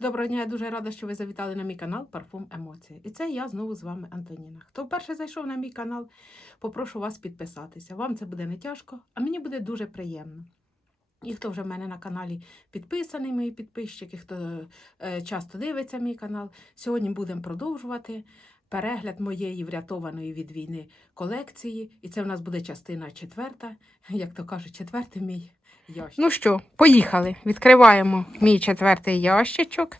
Доброго дня, я дуже рада, що ви завітали на мій канал Парфум Емоції. І це я знову з вами Антоніна. Хто вперше зайшов на мій канал, попрошу вас підписатися. Вам це буде не тяжко, а мені буде дуже приємно. І хто вже в мене на каналі підписаний, мої підписчики, хто е, часто дивиться мій канал, сьогодні будемо продовжувати перегляд моєї врятованої від війни колекції. І це в нас буде частина четверта, як то кажуть, четвертий мій. Ну що, поїхали. Відкриваємо мій четвертий ящичок,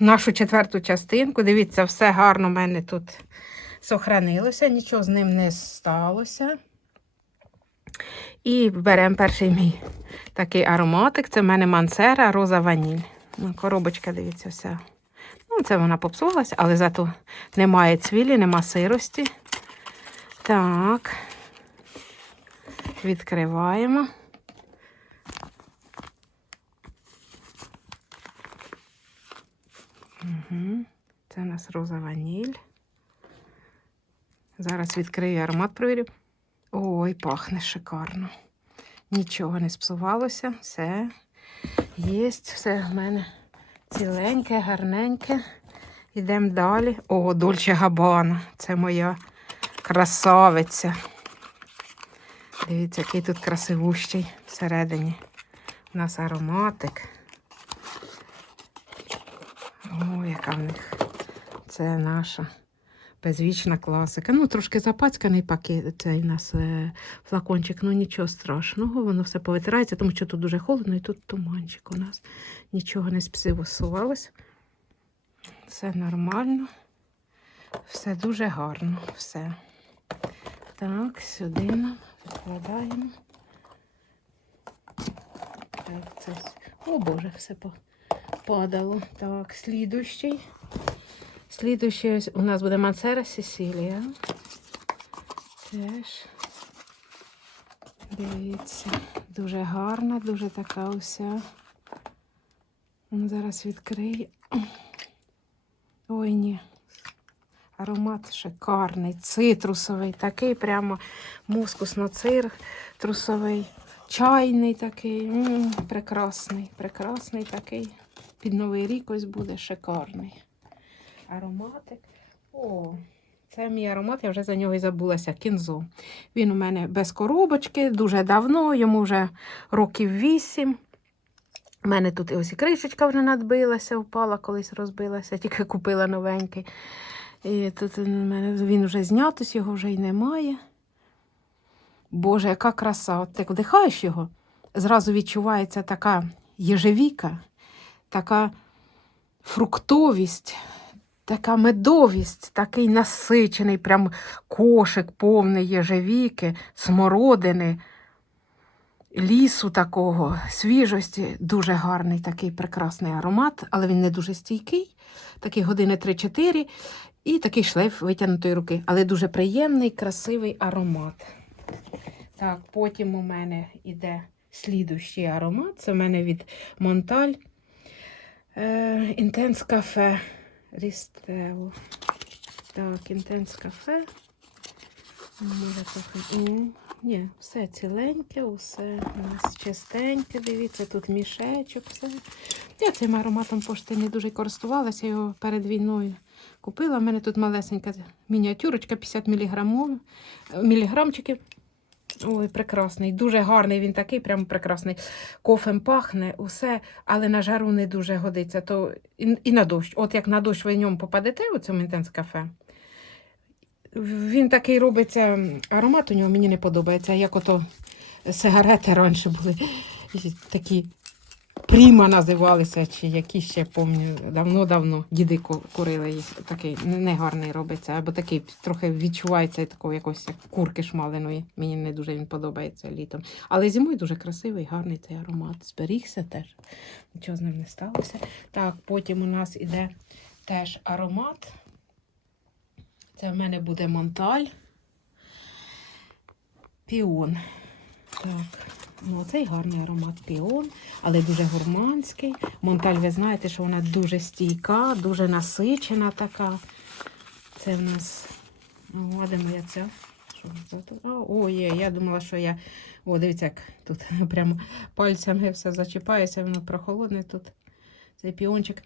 нашу четверту частинку. Дивіться, все гарно в мене тут сохранилося, нічого з ним не сталося. І беремо перший мій такий ароматик. Це в мене мансера роза ваніль. Ну, Коробочка, дивіться, вся. Ну, це вона попсувалася, але зато немає цвілі, нема сирості. Так. Відкриваємо. Угу. Це у нас роза ваніль. Зараз відкрию аромат, провірю. Ой, пахне шикарно. Нічого не спсувалося, все є, все в мене ціленьке, гарненьке. Йдемо далі. О, Дольче Габана. Це моя красавиця. Дивіться, який тут красивущий всередині. У нас ароматик. Яка в них. Це наша безвічна класика. Ну, трошки запацьканий пакет, цей у нас е, флакончик, ну нічого страшного, воно все повитирається, тому що тут дуже холодно і тут туманчик у нас. Нічого не спсивосувалось. Все нормально. Все дуже гарно. Все. Так, сюди нам викладаємо. О Боже, все по- падало. Так, слідущий. Слідущий у нас буде Мансера Сесілія. Теж. Дивіться, дуже гарна, дуже така уся. Ну, Зараз відкрию. Ой, ні. Аромат шикарний, цитрусовий, такий прямо мускусно-цитрусовий, чайний такий. м прекрасний, прекрасний такий. Під Новий рік ось буде шикарний. Ароматик. О, це мій аромат, я вже за нього і забулася. Кінзо. Він у мене без коробочки, дуже давно, йому вже років вісім. У мене тут ось і кришечка вже надбилася, впала, колись розбилася, тільки купила новенький. І тут він вже знятось, його вже й немає. Боже, яка краса! От ти вдихаєш його, зразу відчувається така єжевіка, така фруктовість, така медовість, такий насичений, прям кошик повний єжевіки, смородини, лісу такого, свіжості. Дуже гарний такий прекрасний аромат, але він не дуже стійкий. Такий години 3-4 і такий шлейф витягнутої руки. Але дуже приємний, красивий аромат. Так, потім у мене йде слідущий аромат. Це в мене від Монталь. Е, Інтенс кафе Рістево. Так, інтенс кафе. Може трохи. Ні, все ціленьке, все у нас чистеньке. Дивіться, тут мішечок, все. Я цим ароматом пошти не дуже користувалася, його перед війною купила. У мене тут малесенька мініатюрочка, 50 міліграмов, міліграмчиків. Ой, прекрасний, дуже гарний він такий, прям прекрасний. Кофем пахне, усе, але на жару не дуже годиться. То і, і на дощ. От як на дощ ви в ньому попадете у цьому інтенс кафе. Він такий робиться, аромат у нього мені не подобається, як ото сигарети раніше були такі Пріма називалися, чи які ще пам'ятаю, давно-давно діди курили їх. Такий негарний робиться, або такий трохи відчувається такого якось як курки шмаленої. Мені не дуже він подобається літом. Але зимою дуже красивий, гарний цей аромат. Зберігся теж. Нічого з ним не сталося. Так, потім у нас іде теж аромат. Це в мене буде Монталь. Піон. Так. Ну, цей гарний аромат піон, але дуже гурманський. Монталь, ви знаєте, що вона дуже стійка, дуже насичена така. Це в нас. О, а де моя ця? Що це? О, є, я думала, що я. О, дивіться, як тут прямо пальцями все зачіпається, воно прохолодне тут. Цей піончик.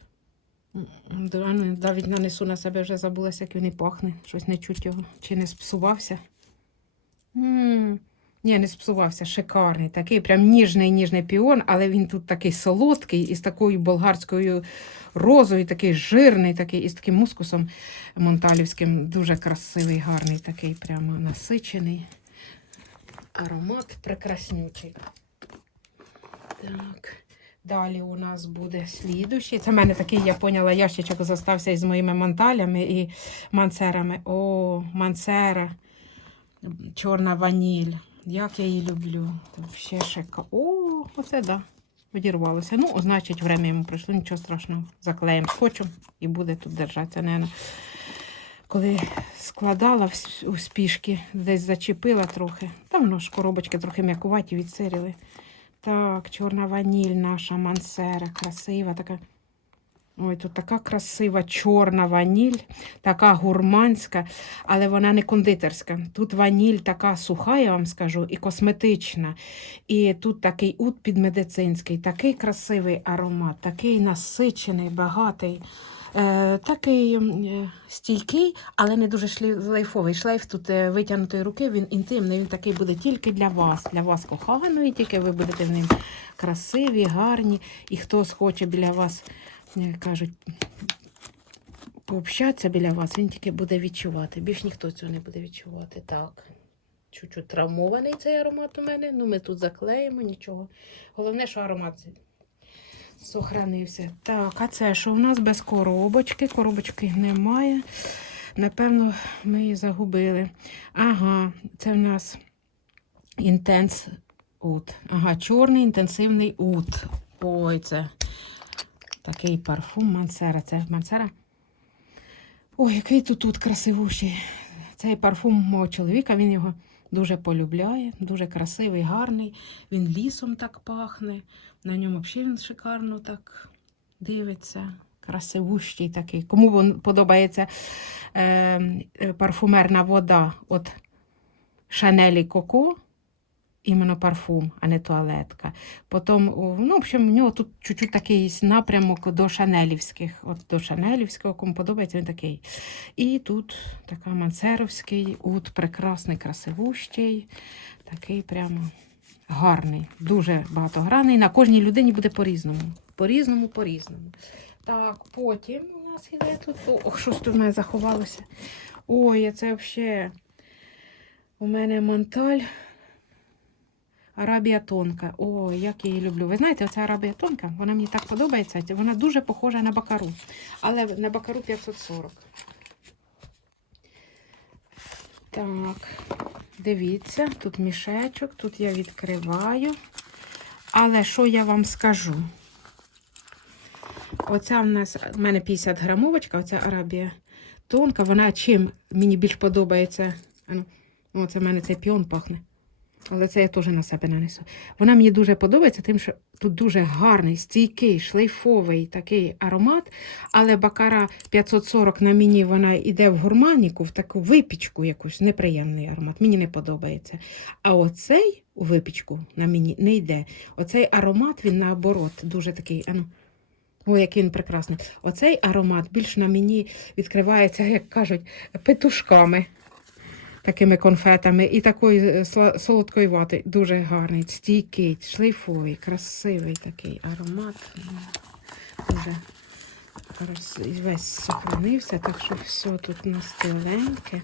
М, ну, Навіть нанесу на себе вже забулася, як він і пахне. Щось не чуть його. Чи не спсувався? м Ні, не спсувався, шикарний. Такий прям ніжний ніжний піон, але він тут такий солодкий із такою болгарською розою, такий жирний, такий із таким мускусом монталівським. Дуже красивий, гарний, такий прямо насичений. Аромат прекраснючий. Так. Далі у нас буде слідущий. Це в мене такий, я поняла, ящичок зостався із моїми монталями і мансерами. О, мансера, чорна ваніль. Як я її люблю. Ще шика. О, оце да. Одірвалося. Ну, значить, время йому пройшло, нічого страшного. Заклеїмо скотчем і буде тут держатися. Наверно. Коли складала у спішки, десь зачепила трохи. Там воно ж коробочки трохи м'якуваті відсирили. Так, чорна ваніль наша мансера, красива така. Ой, тут така красива чорна ваніль, така гурманська, але вона не кондитерська. Тут ваніль така суха, я вам скажу, і косметична. І тут такий ут підмедицинський, такий красивий аромат, такий насичений, багатий. Е, такий е, стійкий, але не дуже шлейфовий. Шлейф тут е, витягнутої руки, він інтимний, він такий буде тільки для вас, для вас коханої, тільки ви будете в ним красиві, гарні. І хто схоче біля вас, як кажуть, пообщатися біля вас, він тільки буде відчувати. Більш ніхто цього не буде відчувати. Так. Чуть-чуть травмований цей аромат у мене. Ну, ми тут заклеїмо, нічого. Головне, що аромат сохранився. Так, а це що у нас без коробочки? Коробочки немає. Напевно, ми її загубили. Ага, це в нас інтенс ут. Ага, чорний інтенсивний ут. Ой, це такий парфум Мансера. Це Мансера. Ой, який тут тут красивущий. Цей парфум мого чоловіка, він його дуже полюбляє, дуже красивий, гарний. Він лісом так пахне. На ньому взагалі він шикарно так дивиться. Красивущий такий. Кому подобається е, е, парфумерна вода от Шанелі Коко, іменно парфум, а не туалетка. Потім, ну, в общем, в нього тут чуть-чуть такий напрямок до шанелівських. От до шанелівського, кому подобається, він такий. І тут така мансеровський, ут прекрасний, красивущий, такий прямо гарний, дуже багатогранний. На кожній людині буде по-різному. По-різному, по-різному. Так, потім у нас іде тут. Ох, що тут в мене заховалося? Ой, це взагалі. У мене монталь. Арабія тонка. Ой, як я її люблю. Ви знаєте, оця арабія тонка, вона мені так подобається. Вона дуже похожа на бакару. Але на бакару 540. Так, дивіться, тут мішечок, тут я відкриваю. Але що я вам скажу? Оця в нас, в мене 50 грамовочка, оця арабія тонка. Вона чим мені більш подобається. Ану, о, це в мене цей піон пахне. Але це я теж на себе нанесу. Вона мені дуже подобається, тим, що тут дуже гарний, стійкий, шлейфовий такий аромат. Але бакара 540 на мені вона йде в гурманіку, в таку випічку якусь неприємний аромат. Мені не подобається. А оцей у випічку на мені не йде. Оцей аромат, він наоборот, дуже такий. Ану. Ой, який він прекрасний. Оцей аромат більш на мені відкривається, як кажуть, петушками, такими конфетами і такою е, сла- вати. Дуже гарний, стійкий, шлейфовий, красивий такий аромат. Дуже. Весь сохранився, так що все тут у нас ціленьке.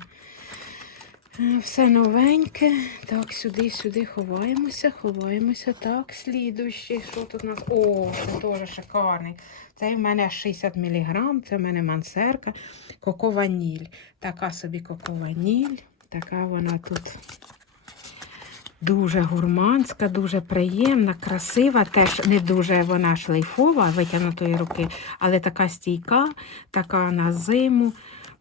Е, Все новеньке. Так, сюди, сюди ховаємося, ховаємося. Так, слідуючий. Що тут у нас? О, це теж шикарний. Це в мене 60 мг, це в мене мансерка. Коко ваніль. Така собі коко ваніль. Така вона тут дуже гурманська, дуже приємна, красива. Теж не дуже вона шлейфова, витягнутої руки, але така стійка, така на зиму.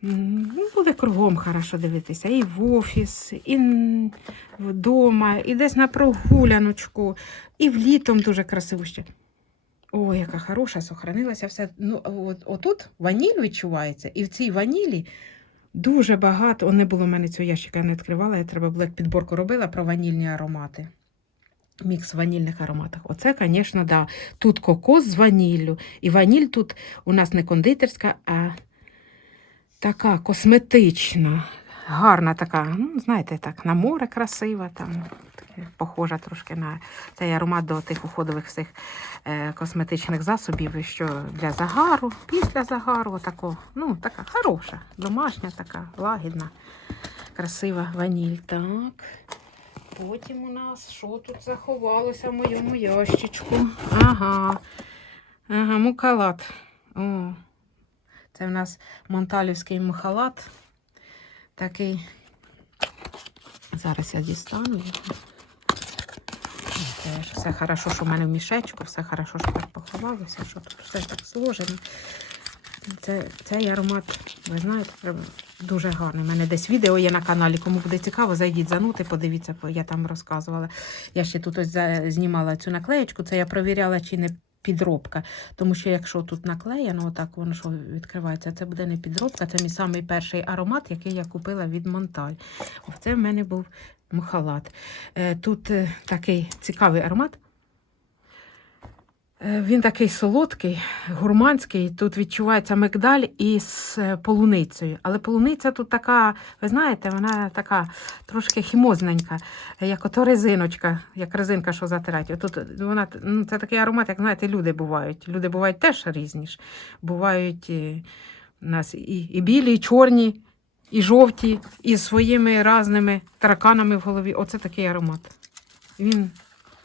Ну, буде кругом хорошо дивитися. І в офіс, і вдома, і десь на прогуляночку, і влітом дуже красиво ще. Ой, яка хороша, сохранилася все. Ну, от, отут ваніль відчувається, і в цій ванілі дуже багато. О, не було в мене цього ящика, я не відкривала, я треба було як підборку робила про ванільні аромати. Мікс в ванільних ароматах. Оце, звісно, да. Тут кокос з ваніллю. І ваніль тут у нас не кондитерська, а така косметична, гарна така, ну, знаєте, так, на море красива, там, похожа трошки на цей аромат до тих уходових всіх е, косметичних засобів, що для загару, після загару, отако, ну, така хороша, домашня, така, лагідна, красива ваніль. Так. Потім у нас що тут заховалося в моєму ящичку? Ага. Ага, мукалат. О, це в нас монталівський мухалат. Такий. Зараз я дістану. Все хорошо, що в мене в мішечку, все хорошо, що так поховалося, що все так зложено. Це, цей аромат, ви знаєте, дуже гарний. У мене десь відео є на каналі. Кому буде цікаво, зайдіть занути, подивіться, я там розказувала. Я ще тут ось знімала цю наклеєчку, це я провіряла, чи не підробка. Тому що якщо тут наклеєно, отак воно що відкривається, це буде не підробка, це мій самий перший аромат, який я купила від Монталь. Це в мене був мухалат. Е, Тут е, такий цікавий аромат. Е, Він такий солодкий, гурманський. Тут відчувається мигдаль із е, полуницею. Але полуниця тут така, ви знаєте, вона така трошки хімозненька, як ото резиночка, як резинка, що затирать. Тут вона ну, це такий аромат, як знаєте, люди бувають. Люди бувають теж різні ж. Бувають е, у нас і, і білі, і чорні, і жовті, і своїми разними тараканами в голові. Оце такий аромат. Він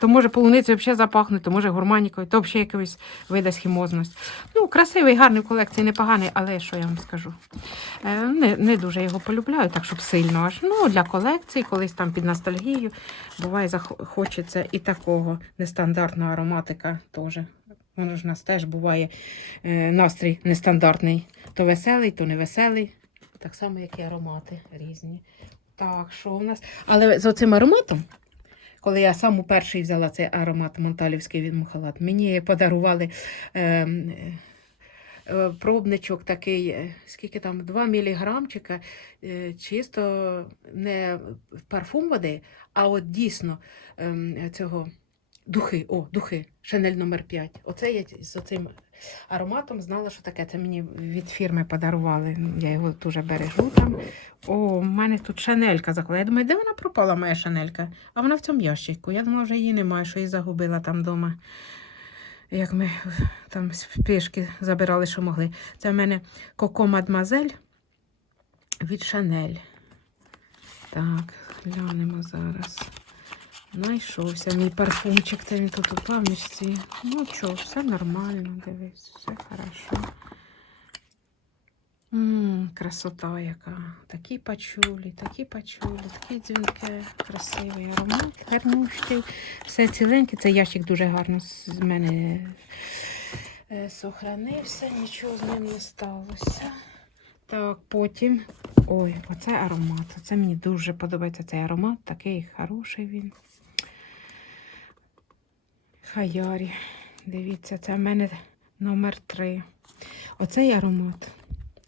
то може полуницею взагалі запахне, то може гурманікою, то взагалі якось видасть хімозність. Ну, красивий, гарний колекції, непоганий, але що я вам скажу? Е, не, не дуже його полюбляю, так щоб сильно аж. Ну, для колекції, колись там під ностальгію. Буває, хочеться і такого нестандартного ароматика теж. Воно ж у нас теж буває е, настрій нестандартний. То веселий, то невеселий. Так само, як і аромати різні. Так, що у нас? Але з оцим ароматом коли я сам перший взяла цей аромат Монталівський від Мухалат, мені подарували е, е, пробничок такий, е, скільки там, 2 міліграмчика, е, чисто не парфум води, а от дійсно е, цього духи, о, духи, Шанель номер 5. Оце я з цим ароматом знала, що таке. Це мені від фірми подарували. Я його дуже бережу там. О, в мене тут шанелька заклала. Я думаю, де вона пропала, моя шанелька? А вона в цьому ящику. Я думала, вже її немає, що її загубила там вдома. Як ми там пішки забирали, що могли. Це в мене Коко Мадмазель від Шанель. Так, глянемо зараз. Знайшовся мій парфумчик, це він тут у пам'ятці. Ну що, все нормально, дивись, все хорошо. Ммм, красота яка. Такі пачулі, такі пачулі, такі дзвінки, красивий аромат, гарнющий. Все ціленьке. Цей ящик дуже гарно з з мене е, сохранився, нічого з ним не сталося. Так, потім. Ой, оце аромат. Це мені дуже подобається цей аромат. Такий хороший він. Хаярі. Дивіться, це в мене номер 3. Оцей аромат.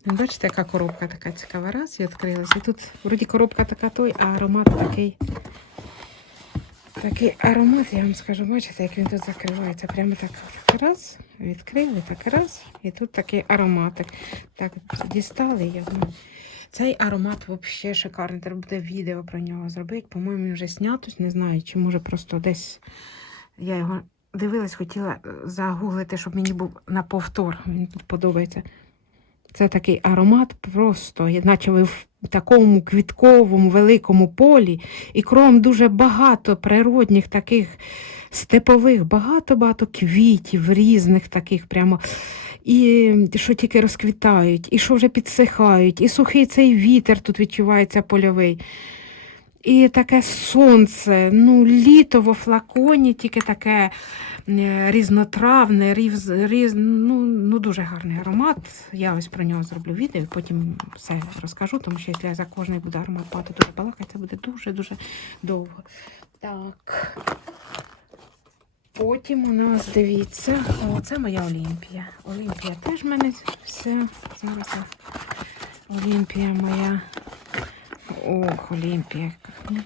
Бачите, яка коробка така цікава. Раз і відкрилася. І тут вроді коробка така той, а аромат такий. Такий аромат, я вам скажу, бачите, як він тут закривається. Прямо так раз, відкрили, так раз. І тут такий ароматик. Так, дістали його. Цей аромат взагалі шикарний. Треба буде відео про нього зробити. По-моєму, він вже снятось, не знаю, чи може просто десь я його дивилась, хотіла е, загуглити, щоб мені був на повтор. Мені тут подобається. Це такий аромат просто, наче ви в такому квітковому великому полі, і кругом дуже багато природних таких степових, багато-багато квітів різних таких прямо. І що тільки розквітають, і що вже підсихають, і сухий цей вітер тут відчувається польовий. І таке сонце, ну, літо во флаконі, тільки таке е, різнотравне, різ, різ, ну, ну, дуже гарний аромат. Я ось про нього зроблю відео, потім все розкажу, тому що якщо я за кожний буду аромат багато дуже балакати, це буде дуже-дуже довго. Так. Потім у нас, дивіться, о, це моя Олімпія. Олімпія теж в мене все. Зараз Олімпія моя. Ох, Олімпія.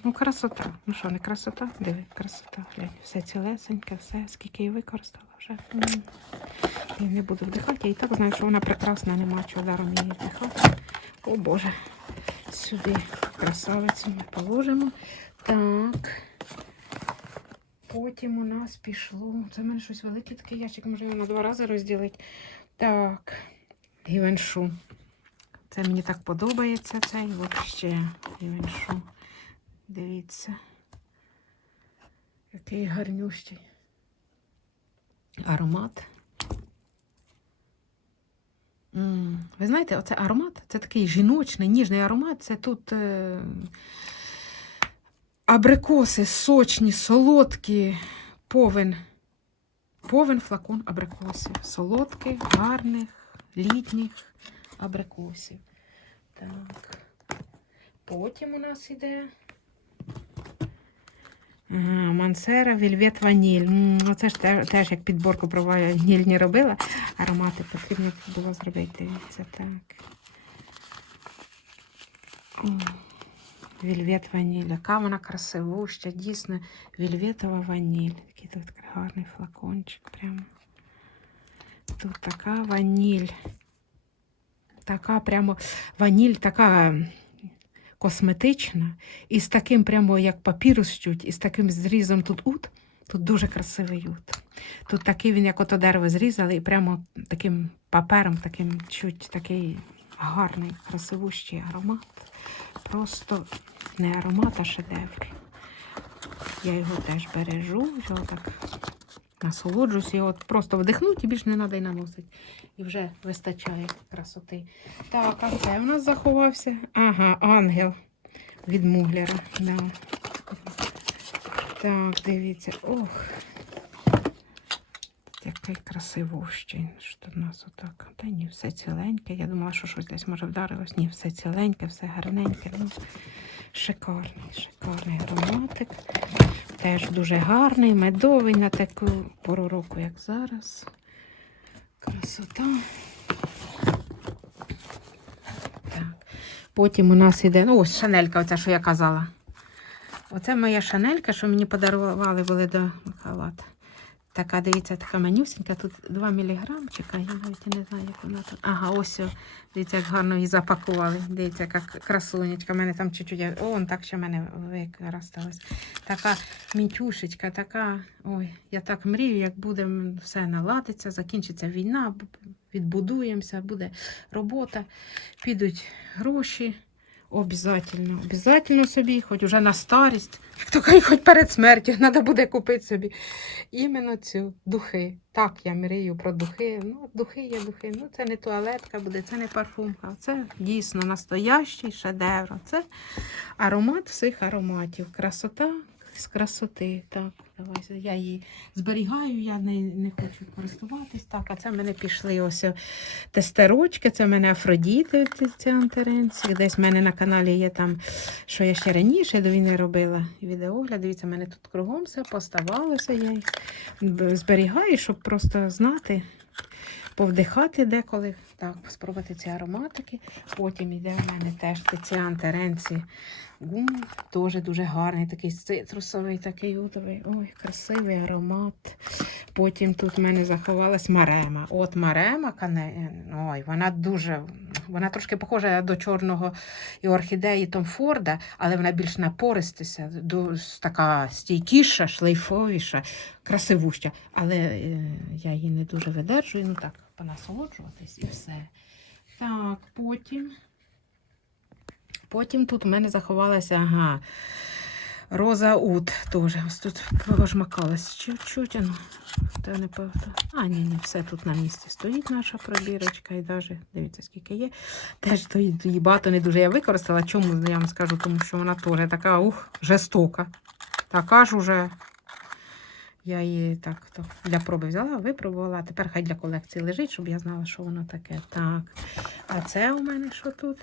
Ну, красота. Ну що, не красота? Диви, красота. Глянь, все цілесеньке, все, скільки її використала вже. Я не буду вдихати, я і так знаю, що вона прекрасна, нема чого даром її вдихати. О Боже. Сюди красавицю ми положимо. Так. Потім у нас пішло. Це в мене щось великий такий ящик, може його на два рази розділити. Так. Гівеншу. Це мені так подобається цей. От ще гівеншу. Дивіться. Який гарнющий. Аромат. Ви знаєте, оце аромат, це такий жіночний, ніжний аромат. Це тут е, абрикоси сочні, солодкі, повен. Повен флакон абрикосів. Солодких, гарних, літніх абрикосів. Так. Потім у нас іде. Ага, Мансера, Вільвет Ваніль. М, Оце ж те- теж як підборку про ванільні робила. Аромати потрібно було зробити. Дивіться, так. Вільвет ваніль. Яка вона красивуща, дійсно, вільветова ваніль. Такий тут гарний флакончик прямо. Тут така ваніль. Така прямо ваніль, така косметична. І з таким прямо як папірус чуть, і з таким зрізом тут ут. Тут дуже красивий ут. Тут такий він, як ото дерево зрізали, і прямо таким папером, таким чуть такий гарний, красивущий аромат. Просто не аромат, а шедевр. Я його теж бережу, його так насолоджуюсь, його от просто вдихнуть і більше не треба й наносити. І вже вистачає красоти. Так, а це в нас заховався? Ага, ангел від Муглера. Да. Так, дивіться. Ох. Який красивущий. Що в нас отак? Та ні, все ціленьке. Я думала, що щось десь може вдарилось. Ні, все ціленьке, все гарненьке. Ну, шикарний, шикарний ароматик. Теж дуже гарний, медовий на таку пору року, як зараз. Красота. Так. Потім у нас іде. Ну, ось шанелька, оця, що я казала. Оце моя шанелька, що мені подарували були до халата. Така, дивіться, така манюсенька, тут 2 міліграмчика, я навіть не знаю, як вона тут. Ага, ось, дивіться, як гарно її запакували. Дивіться, яка красунечка. У мене там чуть-чуть, о, так ще в мене використалась. Така мінтюшечка, така, ой, я так мрію, як буде все наладиться, закінчиться війна, відбудуємося, буде робота, підуть гроші. Обязательно, обязательно собі, хоч уже на старість, як то кажуть, хоч перед смертю, треба буде купити собі іменно цю духи. Так, я мрію про духи. Ну, духи є духи. Ну, це не туалетка буде, це не парфумка. Це дійсно настоящий шедевр. Це аромат всіх ароматів. Красота з красоти. Так, давай. Я її зберігаю, я не, не хочу користуватись. Так, а це в мене пішли ось тестерочки, це в мене Афродіти, ці антиренці. Десь в мене на каналі є там, що я ще раніше до війни робила відеогляд. Дивіться, в мене тут кругом все поставалося. Я їх зберігаю, щоб просто знати, повдихати деколи. Так, спробувати ці ароматики. Потім йде в мене теж ці антиренці. Гум, теж дуже гарний, такий цитрусовий, такий удовий. Ой, красивий аромат. Потім тут в мене заховалась марема. От марема, ой, вона дуже, вона трошки похожа до чорного і орхідеї Том Форда, але вона більш напористися, ду- така стійкіша, шлейфовіша, красивуща. Але е, я її не дуже видержую, ну так, понасолоджуватись і все. Так, потім. Потім тут в мене заховалася, ага, Роза Ут теж. Ось тут пожмакалась чуть-чуть. Ну, не А, ні, ні, все тут на місці стоїть наша пробірочка. І навіть, дивіться, скільки є. Теж стоїть її багато не дуже я використала. Чому я вам скажу? Тому що вона теж така ух, жестока. Така ж уже. Я її так то для проби взяла, випробувала. Тепер хай для колекції лежить, щоб я знала, що воно таке. Так. А це у мене що тут?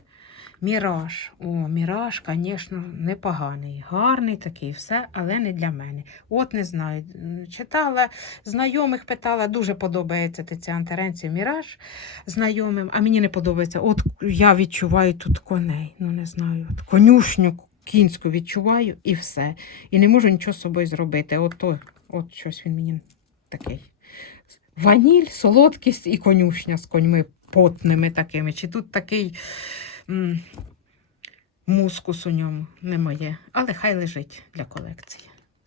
Міраж. О, міраж, звісно, непоганий. Гарний такий, все, але не для мене. От не знаю. Читала, знайомих питала, дуже подобається Тетяна Теренців міраж знайомим, а мені не подобається. От я відчуваю тут коней. Ну, не знаю, от конюшню кінську відчуваю і все. І не можу нічого з собою зробити. От, то, от щось він мені такий. Ваніль, солодкість і конюшня з коньми потними такими. Чи тут такий м, мускус у ньому не моє. Але хай лежить для колекції.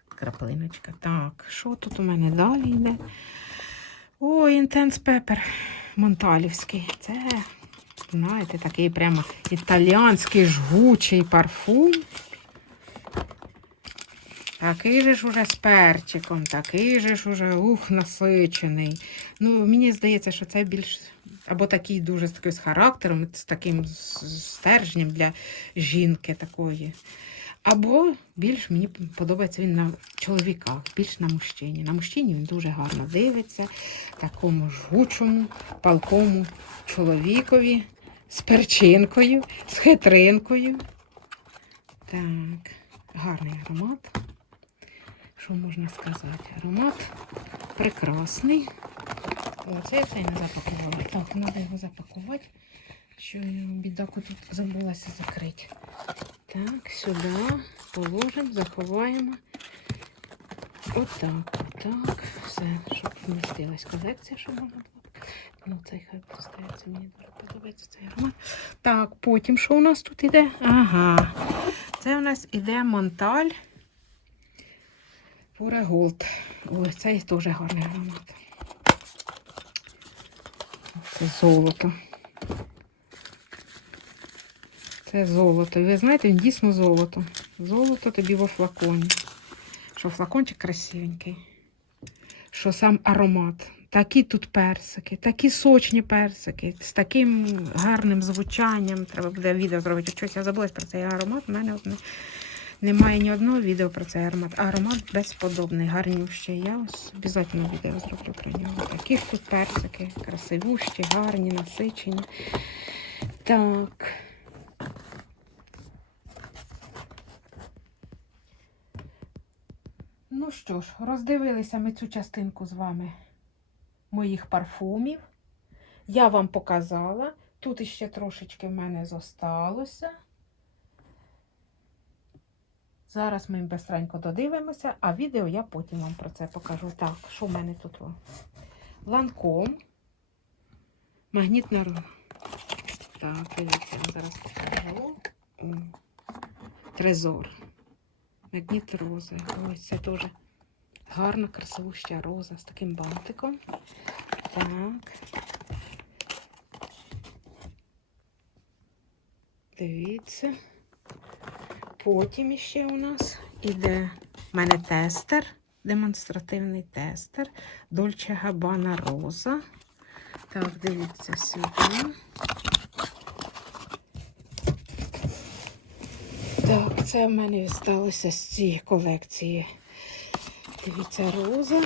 Краплиночка. Так, що тут у мене далі йде? О, Intense Pepper Монталівський. Це, знаєте, такий прямо італіанський жгучий парфум. Такий же ж уже з перчиком, такий же ж уже ух, насичений. Ну, мені здається, що це більш або такий дуже з таким з характером, з таким стержнем для жінки такої. Або більш мені подобається він на чоловіках, більш на мужчині. На мужчині він дуже гарно дивиться, такому жгучому, палкому чоловікові з перчинкою, з хитринкою. Так, гарний аромат. Що можна сказати? Аромат прекрасний. О, це я цей не запакувала. Так, треба його запакувати. Що бідаку тут забулася закрити. Так, сюди положимо, заховаємо. Отак, отак. Все, щоб вмістилась колекція, щоб можна було. Ну, цей хай поставиться, мені дуже подобається цей аромат. Так, потім що у нас тут іде? Ага. Це у нас іде Монталь Pure Gold. Ось цей теж гарний аромат. Це золото. Це золото. Ви знаєте, дійсно золото. Золото тобі во флаконі. Що флакончик красивенький. Що сам аромат. Такі тут персики, такі сочні персики, з таким гарним звучанням. Треба буде відео зробити. Щось я забулась про цей аромат. У мене от не- немає ні одного відео про цей аромат. Аромат безподобний, гарнющий. Я ось обов'язково відео зроблю про нього. Такі тут персики, красивущі, гарні, насичені. Так. Ну що ж, роздивилися ми цю частинку з вами моїх парфумів. Я вам показала. Тут іще трошечки в мене зосталося. Зараз ми бестренько додивимося, а відео я потім вам про це покажу. Так, що в мене тут? Ланком. Магнітна руна. Так, дивіться, я зараз покажу. Трезор. Магніт рози. Ось це теж гарна, красивуща роза з таким бантиком. Так. Дивіться. Потім іще у нас іде в мене тестер, демонстративний тестер. Дольче Габана Роза. Так, дивіться сюди. Так, це в мене сталося з цієї колекції. Дивіться, роза.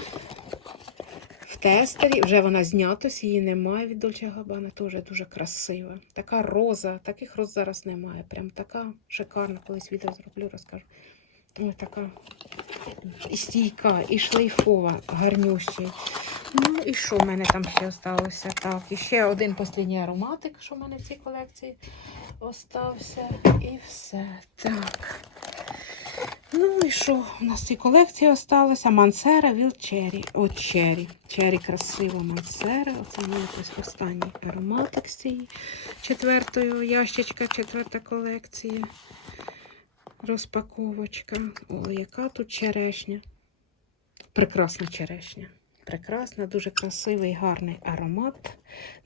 Тестері. Вже вона знятась, її немає від Dolce Gabbana, теж дуже красива. Така роза, таких роз зараз немає. Прям така шикарна. Колись відео зроблю, розкажу. Ось така і стійка, і шлейфова, гарнющий. Ну і що в мене там ще залишилося? Так, і ще один останній ароматик, що в мене в цій колекції остався. І все. Так. Ну і що у нас в цій колекції осталося? Мансера Віл Черрі. О, Черрі. Черрі красива Мансера. Оце мій якийсь останній ароматик з цієї четвертої ящичка, четверта колекція. Розпаковочка. О, яка тут черешня. Прекрасна черешня. Прекрасна, дуже красивий, гарний аромат,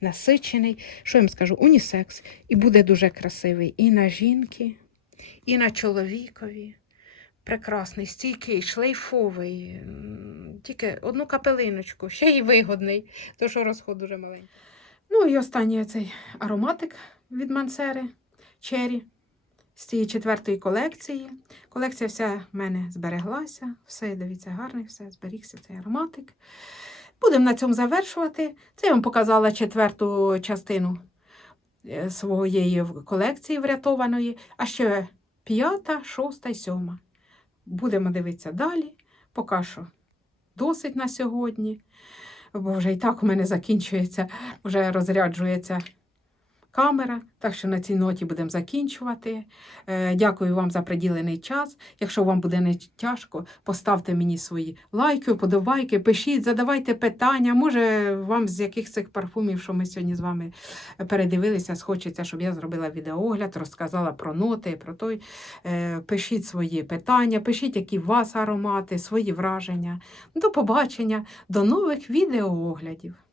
насичений. Що я вам скажу? Унісекс. І буде дуже красивий і на жінки, і на чоловікові. Прекрасний, стійкий, шлейфовий. Тільки одну капелиночку, ще й вигодний, тому що розход дуже маленький. Ну і останній цей ароматик від Мансери Черрі з цієї четвертої колекції. Колекція вся в мене збереглася. Все, дивіться, гарний, все, зберігся цей ароматик. Будемо на цьому завершувати. Це я вам показала четверту частину е, своєї колекції врятованої, а ще п'ята, шоста і сьома. Будемо дивитися далі. Поки що досить на сьогодні, бо вже і так у мене закінчується, вже розряджується камера. Так що на цій ноті будемо закінчувати. Е, Дякую вам за приділений час. Якщо вам буде не тяжко, поставте мені свої лайки, подобайки, пишіть, задавайте питання. Може, вам з яких цих парфумів, що ми сьогодні з вами передивилися, схочеться, щоб я зробила відеоогляд, розказала про ноти, про той. Е, Пишіть свої питання, пишіть, які у вас аромати, свої враження. До побачення, до нових відеооглядів.